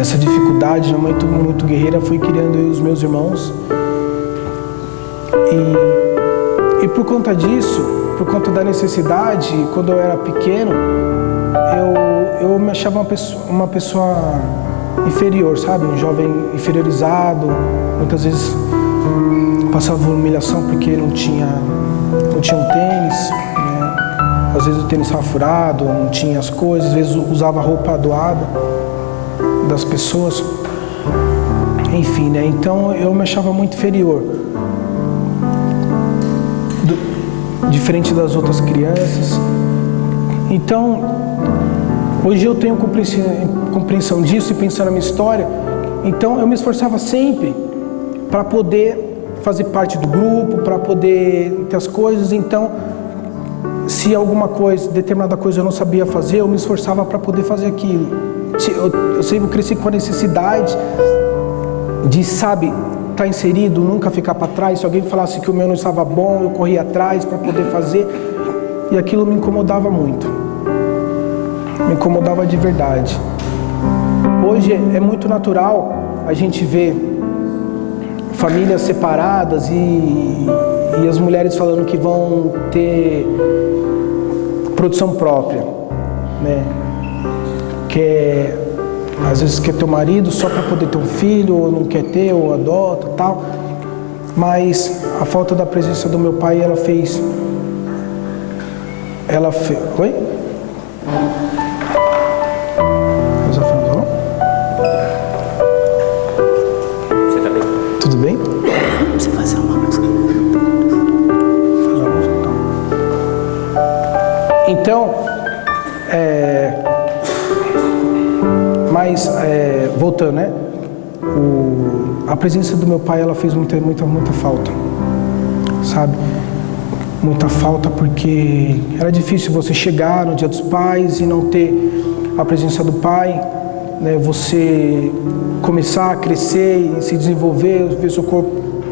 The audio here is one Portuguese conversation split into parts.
nessa dificuldade, minha mãe muito guerreira foi criando eu e os meus irmãos. E por conta disso, por conta da necessidade, quando eu era pequeno, eu me achava uma pessoa inferior, sabe? Um jovem inferiorizado. Muitas vezes passava humilhação porque não tinha um tênis, né? Às vezes o tênis estava furado, não tinha as coisas, às vezes usava roupa doada das pessoas. Enfim, né? Então eu me achava muito inferior. Diferente das outras crianças. Então, hoje eu tenho compreensão disso e pensando na minha história. Então, eu me esforçava sempre para poder fazer parte do grupo, para poder ter as coisas. Então, se alguma coisa, determinada coisa eu não sabia fazer, eu me esforçava para poder fazer aquilo. Eu sempre cresci com a necessidade de, sabe, estar inserido, nunca ficar para trás. Se alguém falasse que o meu não estava bom, eu corria atrás para poder fazer. E aquilo me incomodava muito. Me incomodava de verdade. Hoje é muito natural a gente ver famílias separadas e as mulheres falando que vão ter produção própria, né? Às vezes quer ter um marido só para poder ter um filho, ou não quer ter, ou adota, tal. Mas a falta da presença do meu pai, ela fez... Oi? Você tá bem? Tudo bem? Você fazer uma música. Então, voltando, né? A presença do meu pai, ela fez muita falta, sabe? Muita falta, porque era difícil você chegar no Dia dos Pais e não ter a presença do pai, né? Você começar a crescer e se desenvolver, ver seu corpo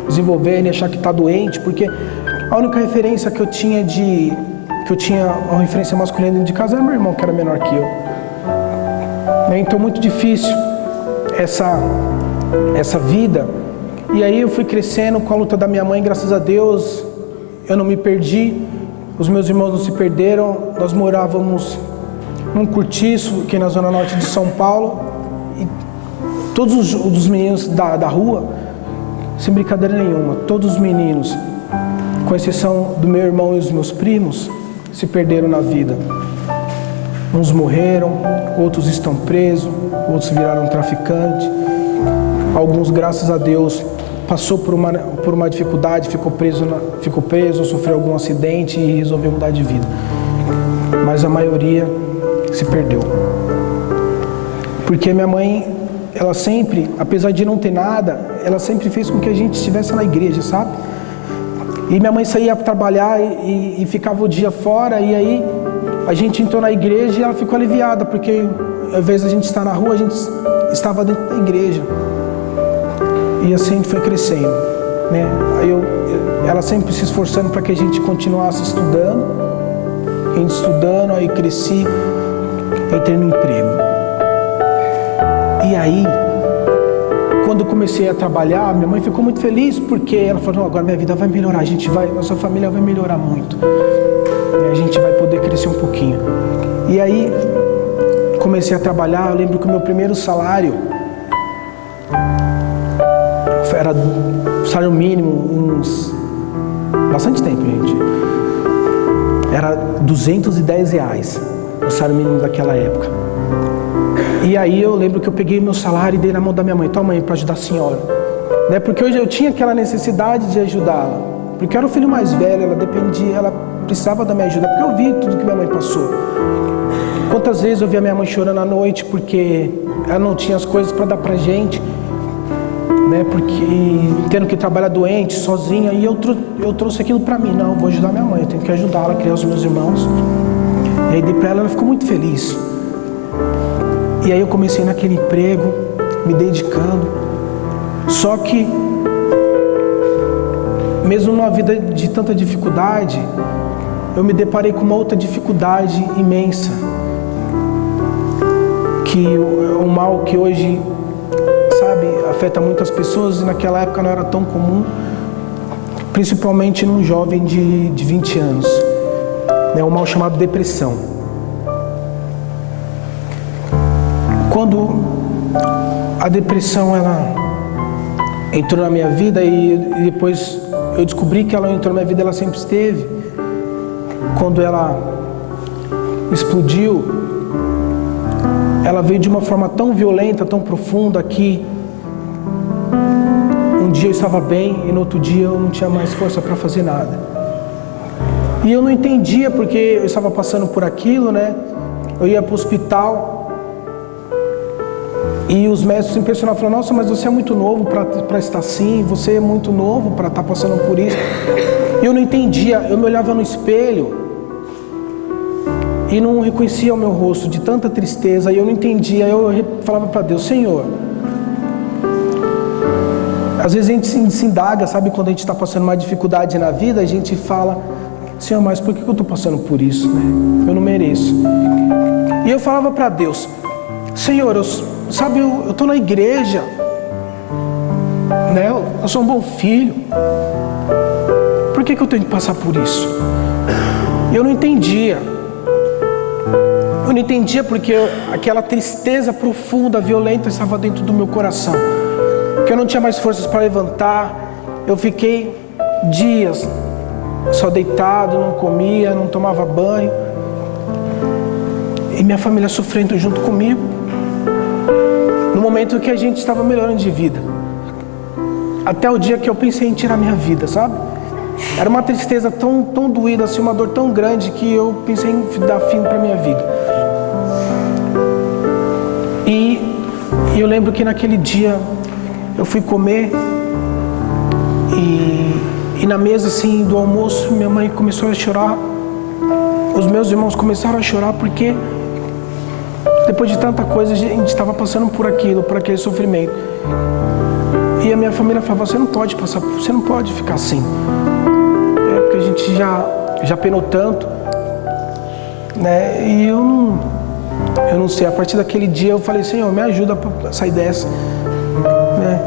desenvolver e achar que está doente, porque a única referência que eu tinha uma referência masculina dentro de casa era meu irmão, que era menor que eu. Então, muito difícil essa vida. E aí eu fui crescendo com a luta da minha mãe, graças a Deus, eu não me perdi, os meus irmãos não se perderam. Nós morávamos num cortiço, aqui na zona norte de São Paulo, e todos os meninos da rua, sem brincadeira nenhuma, todos os meninos, com exceção do meu irmão e os meus primos, se perderam na vida. Uns morreram, outros estão presos, outros viraram traficantes. Alguns, graças a Deus, passou por uma dificuldade, ficou preso, sofreu algum acidente e resolveu mudar de vida. Mas a maioria se perdeu. Porque minha mãe, ela sempre, apesar de não ter nada, ela sempre fez com que a gente estivesse na igreja, sabe? E minha mãe saía para trabalhar e ficava o dia fora, e aí a gente entrou na igreja e ela ficou aliviada, porque ao invés de a gente estar na rua, a gente estava dentro da igreja. E assim a gente foi crescendo, né? Ela sempre se esforçando para que a gente continuasse estudando. A gente estudando, aí cresci, entrei no emprego. E aí, quando eu comecei a trabalhar, minha mãe ficou muito feliz, porque ela falou: agora minha vida vai melhorar, nossa família vai melhorar muito. A gente vai poder crescer um pouquinho. E aí, comecei a trabalhar. Eu lembro que o meu primeiro salário era salário mínimo, bastante tempo, gente. Era R$210, o salário mínimo daquela época. E aí eu lembro que eu peguei meu salário e dei na mão da minha mãe: toma aí, para ajudar a senhora. Né? Porque hoje eu tinha aquela necessidade de ajudá-la. Porque eu era o filho mais velho, ela precisava da minha ajuda, porque eu vi tudo que minha mãe passou. Quantas vezes eu via minha mãe chorando à noite porque ela não tinha as coisas para dar pra gente, né? Porque tendo que trabalhar doente, sozinha, e eu trouxe aquilo pra mim. Não, eu vou ajudar minha mãe, eu tenho que ajudá-la, criar os meus irmãos. E aí dei pra ela ficou muito feliz. E aí eu comecei naquele emprego, me dedicando. Só que, mesmo numa vida de tanta dificuldade, eu me deparei com uma outra dificuldade imensa, que o mal que hoje, sabe, afeta muitas pessoas, e naquela época não era tão comum, principalmente num jovem de 20 anos, né? Um mal chamado depressão. Quando a depressão ela entrou na minha vida e depois eu descobri que ela entrou na minha vida, ela sempre esteve. Quando ela explodiu, ela veio de uma forma tão violenta, tão profunda que um dia eu estava bem e no outro dia eu não tinha mais força para fazer nada. E eu não entendia porque eu estava passando por aquilo, né? Eu ia para o hospital e os médicos se impressionavam, falavam: nossa, mas você é muito novo para estar assim, você é muito novo para estar passando por isso. E eu não entendia, eu me olhava no espelho e não reconhecia o meu rosto de tanta tristeza, e eu não entendia. Eu falava para Deus: Senhor, às vezes a gente se indaga, sabe, quando a gente está passando uma dificuldade na vida, a gente fala: Senhor, mas por que eu estou passando por isso, né? Eu não mereço. E eu falava para Deus: Senhor, eu estou na igreja, né? Eu sou um bom filho, por que eu tenho que passar por isso? E eu não entendia. Eu não entendia porque aquela tristeza profunda, violenta estava dentro do meu coração, que eu não tinha mais forças para levantar. Eu fiquei dias só deitado, não comia, não tomava banho, e minha família sofrendo junto comigo, no momento que a gente estava melhorando de vida, até o dia que eu pensei em tirar minha vida, sabe? Era uma tristeza tão doída, assim, uma dor tão grande, que eu pensei em dar fim para minha vida. E eu lembro que naquele dia eu fui comer e na mesa assim do almoço minha mãe começou a chorar, os meus irmãos começaram a chorar, porque depois de tanta coisa a gente estava passando por aquele sofrimento. E a minha família falava: você não pode passar, você não pode ficar assim, porque a gente já penou tanto, né? E eu não sei, a partir daquele dia eu falei: Senhor, me ajuda a sair dessa, né?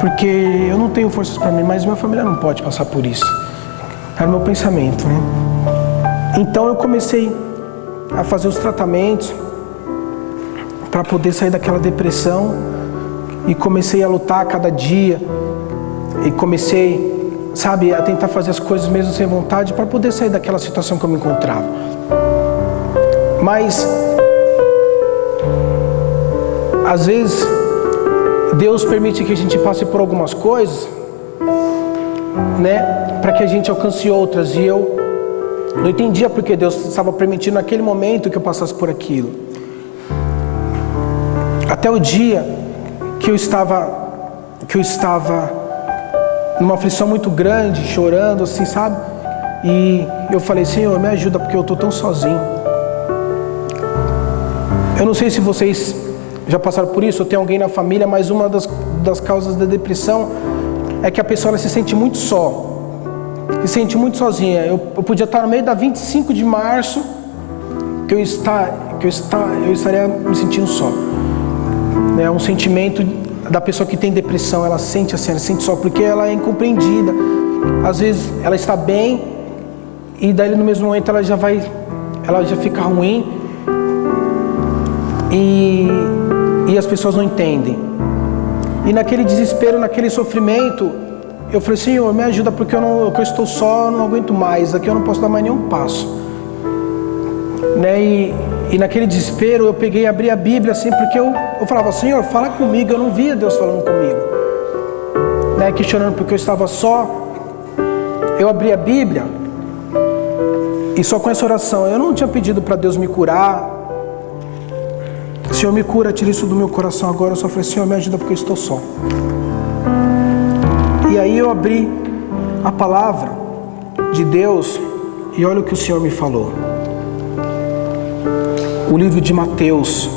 Porque eu não tenho forças para mim, mas minha família não pode passar por isso. Era o meu pensamento, né? Então eu comecei a fazer os tratamentos para poder sair daquela depressão, e comecei a lutar a cada dia, e comecei, sabe, a tentar fazer as coisas mesmo sem vontade, para poder sair daquela situação que eu me encontrava. Mas às vezes Deus permite que a gente passe por algumas coisas, né, para que a gente alcance outras. E eu não entendia porque Deus estava permitindo naquele momento que eu passasse por aquilo. Até o dia que eu estava numa aflição muito grande, chorando assim, sabe? E eu falei: Senhor, me ajuda, porque eu estou tão sozinho. Eu não sei se vocês já passaram por isso, ou tem alguém na família, mas uma das causas da depressão é que a pessoa ela se sente muito só, se sente muito sozinha. Eu podia estar no meio da 25 de março, que eu estaria me sentindo só. É um sentimento da pessoa que tem depressão, ela sente assim, ela sente só, porque ela é incompreendida. Às vezes ela está bem, e daí no mesmo momento ela já fica ruim, e as pessoas não entendem. E naquele desespero, naquele sofrimento, eu falei: Senhor, me ajuda, porque eu estou só, eu não aguento mais, aqui eu não posso dar mais nenhum passo, né? E naquele desespero eu peguei e abri a Bíblia assim, porque eu falava: Senhor, fala comigo. Eu não via Deus falando comigo, né? Questionando porque eu estava só. Eu abri a Bíblia e só com essa oração, eu não tinha pedido para Deus me curar: Senhor, me cura, tira isso do meu coração agora. Eu só falei: Senhor, me ajuda, porque eu estou só. E aí eu abri a palavra de Deus e olha o que o Senhor me falou. O livro de Mateus,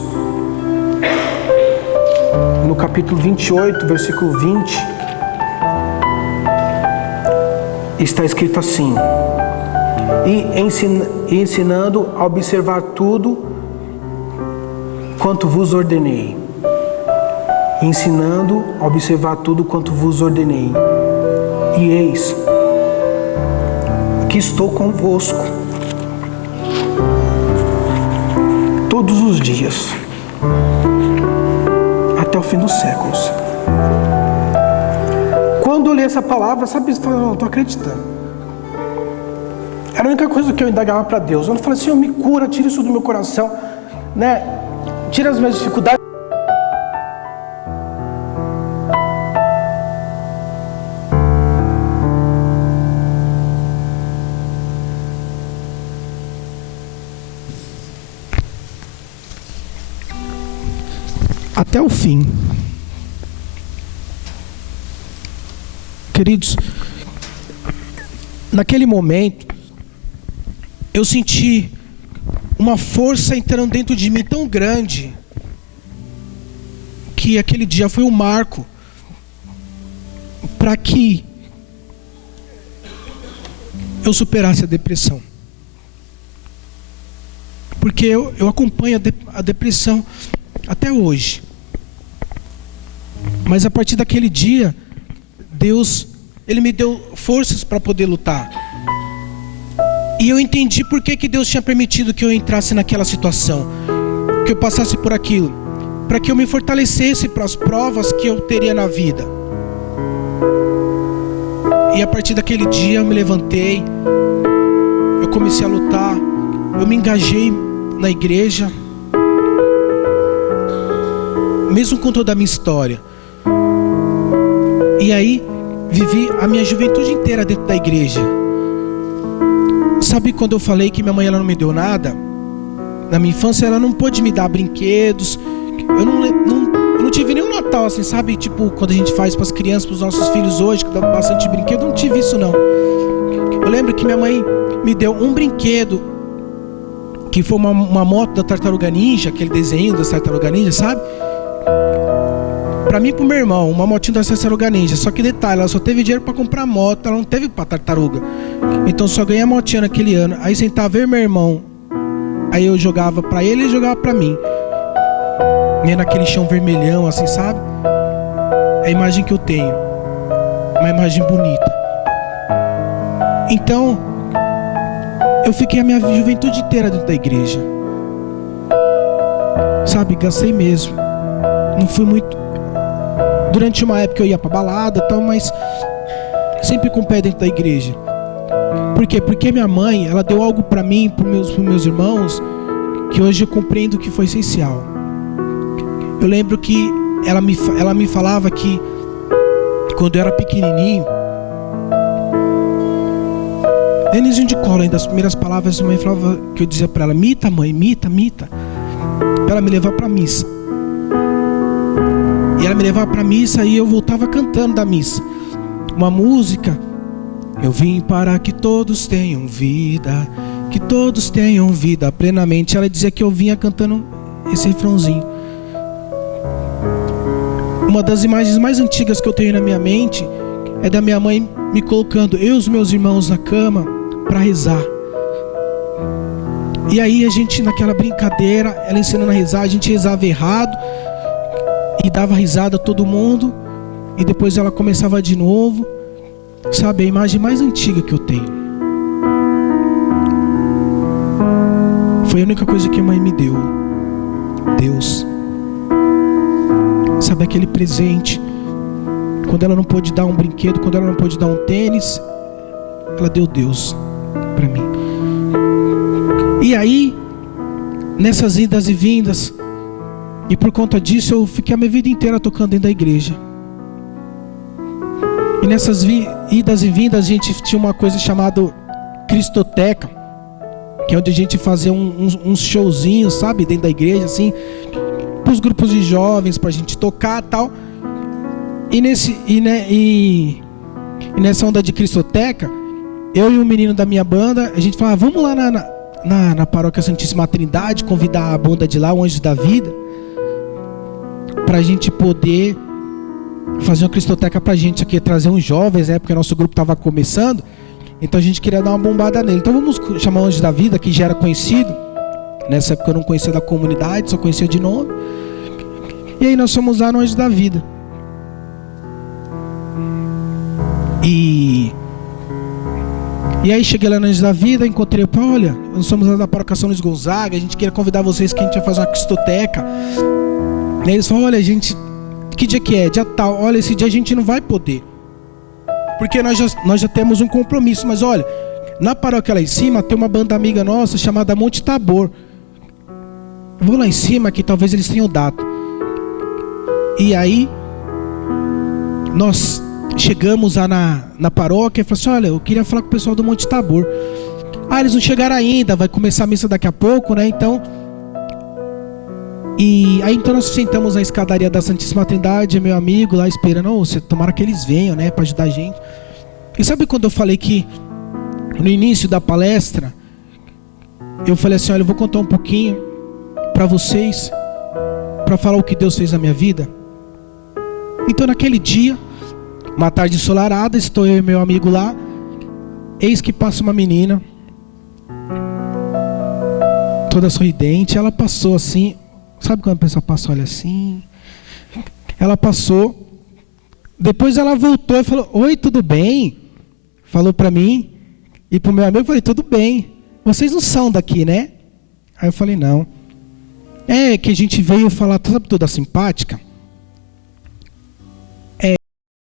no capítulo 28, versículo 20, está escrito assim: e ensinando a observar tudo quanto vos ordenei, ensinando a observar tudo quanto vos ordenei. E eis que estou convosco todos os dias, até o fim dos séculos. Quando eu li essa palavra, sabe, eu falei, não, estou acreditando. Era a única coisa que eu indagava para Deus. Eu não falei, Senhor, me cura, tira isso do meu coração, né? Tira as minhas dificuldades. Até o fim. Queridos, naquele momento, eu senti uma força entrando dentro de mim tão grande, que aquele dia foi um marco para que eu superasse a depressão. Porque eu acompanho a depressão até hoje. Mas a partir daquele dia, Deus, Ele me deu forças para poder lutar. E eu entendi por que Deus tinha permitido que eu entrasse naquela situação, que eu passasse por aquilo, para que eu me fortalecesse para as provas que eu teria na vida. E a partir daquele dia eu me levantei, eu comecei a lutar, eu me engajei na igreja, mesmo com toda a minha história. E aí, vivi a minha juventude inteira dentro da igreja. Sabe quando eu falei que minha mãe ela não me deu nada? Na minha infância ela não pôde me dar brinquedos. Eu não tive nenhum Natal assim, sabe? Tipo, quando a gente faz para as crianças, para os nossos filhos hoje, que dá bastante brinquedo, eu não tive isso não. Eu lembro que minha mãe me deu um brinquedo, que foi uma moto da Tartaruga Ninja, aquele desenho da Tartaruga Ninja, sabe? Pra mim e pro meu irmão, uma motinha da Tartaruga Ninja. Só que detalhe, ela só teve dinheiro pra comprar moto, ela não teve pra tartaruga. Então só ganhei a motinha naquele ano. Aí sentava eu e meu irmão, aí eu jogava pra ele e ele jogava pra mim. E naquele chão vermelhão assim, sabe? É a imagem que eu tenho, uma imagem bonita. Então eu fiquei a minha juventude inteira dentro da igreja, sabe? Gastei mesmo. Não fui muito. Durante uma época eu ia pra balada e tal, mas sempre com o pé dentro da igreja. Por quê? Porque minha mãe, ela deu algo pra mim, pros meus irmãos, que hoje eu compreendo que foi essencial. Eu lembro que ela me falava que quando eu era pequenininho, Denizinho de colo, ainda as primeiras palavras, a mãe falava, que eu dizia pra ela, mita mãe, mita, pra ela me levar pra missa. E ela me levava para a missa e eu voltava cantando da missa uma música. Eu vim para que todos tenham vida, que todos tenham vida plenamente. Ela dizia que eu vinha cantando esse refrãozinho. Uma das imagens mais antigas que eu tenho na minha mente é da minha mãe me colocando, eu e os meus irmãos na cama para rezar. E aí a gente, naquela brincadeira, ela ensinando a rezar, a gente rezava errado e dava risada a todo mundo, e depois ela começava de novo. Sabe, a imagem mais antiga que eu tenho. Foi a única coisa que a mãe me deu. Deus. Sabe, aquele presente, quando ela não pôde dar um brinquedo, quando ela não pôde dar um tênis, ela deu Deus para mim. E aí, nessas idas e vindas, e por conta disso eu fiquei a minha vida inteira tocando dentro da igreja. E nessas idas e vindas a gente tinha uma coisa chamada Cristoteca, que é onde a gente fazia uns showzinhos, sabe, dentro da igreja, assim, para os grupos de jovens, para a gente tocar e tal. E nessa onda de Cristoteca, eu e um menino da minha banda, a gente falava, vamos lá na Paróquia Santíssima Trindade, convidar a banda de lá, o Anjos da Vida, pra gente poder fazer uma cristoteca pra gente aqui, trazer uns jovens, né? Porque nosso grupo tava começando, então a gente queria dar uma bombada nele. Então vamos chamar o Anjos da Vida, que já era conhecido, Nessa época eu não conhecia da comunidade, só conhecia de nome. E aí nós fomos lá no Anjos da Vida. E aí cheguei lá no Anjos da Vida, encontrei o pai, olha, nós somos lá da Paróquia São Luís Gonzaga, a gente queria convidar vocês que a gente ia fazer uma cristoteca. E aí eles falaram, olha, gente, que dia que é? Dia tal. Olha, esse dia a gente não vai poder. Porque nós já temos um compromisso. Mas olha, na paróquia lá em cima tem uma banda amiga nossa chamada Monte Tabor. Eu vou lá em cima que talvez eles tenham data. E aí nós chegamos lá na paróquia e falamos assim, olha, eu queria falar com o pessoal do Monte Tabor. Ah, eles não chegaram ainda, vai começar a missa daqui a pouco, né? Então... E aí então nós sentamos na escadaria da Santíssima Trindade, meu amigo lá esperando, tomara que eles venham, né, para ajudar a gente. E sabe quando eu falei que no início da palestra, eu falei assim, olha, eu vou contar um pouquinho para vocês, para falar o que Deus fez na minha vida. Então naquele dia, uma tarde ensolarada, estou eu e meu amigo lá, eis que passa uma menina, toda sorridente, ela passou assim. Sabe quando a pessoa passa, olha assim? Ela passou. Depois ela voltou e falou, oi, tudo bem? Falou para mim. E para o meu amigo, eu falei, tudo bem. Vocês não são daqui, né? Aí eu falei, não. É que a gente veio falar, sabe toda simpática?